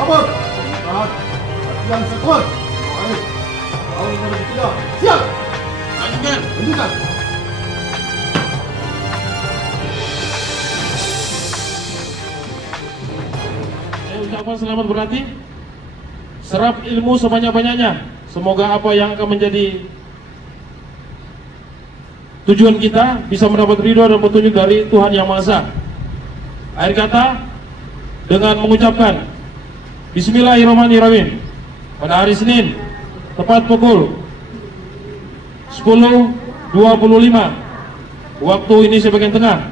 Abang. Latihan sekuat. Baik. Tahun 2003. Siap. Lanjutkan. Lanjutkan. Saya ucapkan selamat berlatih. Serap ilmu sebanyak-banyaknya. Semoga apa yang akan menjadi tujuan kita bisa mendapat ridho dan petunjuk dari Tuhan Yang Maha Esa. Akhir kata dengan mengucapkan Bismillahirrahmanirrahim. Pada hari Senin tepat pukul 10.25 waktu Indonesia bagian tengah,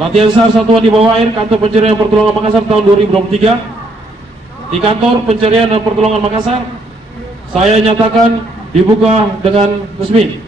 latihan SAR Satuan di Bawah Air Kantor Pencarian dan Pertolongan Makassar tahun 2023 di Kantor Pencarian dan Pertolongan Makassar saya nyatakan dibuka dengan resmi.